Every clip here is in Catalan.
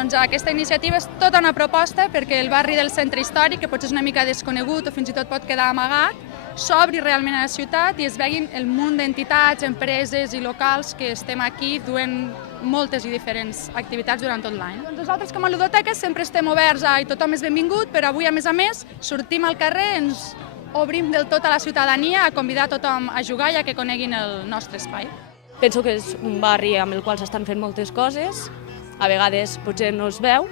Doncs aquesta iniciativa és tota una proposta perquè el barri del centre històric, que potser és una mica desconegut o fins i tot pot quedar amagat, s'obri realment a la ciutat i es veguin el munt d'entitats, empreses i locals que estem aquí duent moltes i diferents activitats durant tot l'any. Nosaltres com a ludoteques sempre estem oberts i tothom és benvingut, però avui a més sortim al carrer, ens obrim del tot a la ciutadania a convidar tothom a jugar i a que coneguin el nostre espai. Penso que és un barri amb el qual s'estan fent moltes coses, a vegades potser no es veu,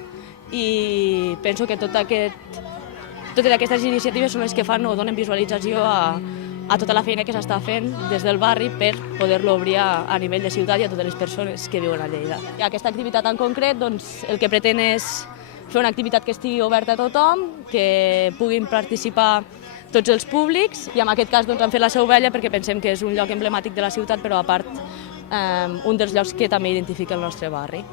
i penso que totes aquestes iniciatives són les que fan o donen visualització a tota la feina que s'està fent des del barri per poder-lo obrir a nivell de ciutat i a totes les persones que viuen a Lleida. I aquesta activitat en concret, doncs, el que pretén és fer una activitat que estigui oberta a tothom, que puguin participar tots els públics, i en aquest cas doncs, han fet la Seu Vella perquè pensem que és un lloc emblemàtic de la ciutat, però a part un dels llocs que també identifica el nostre barri.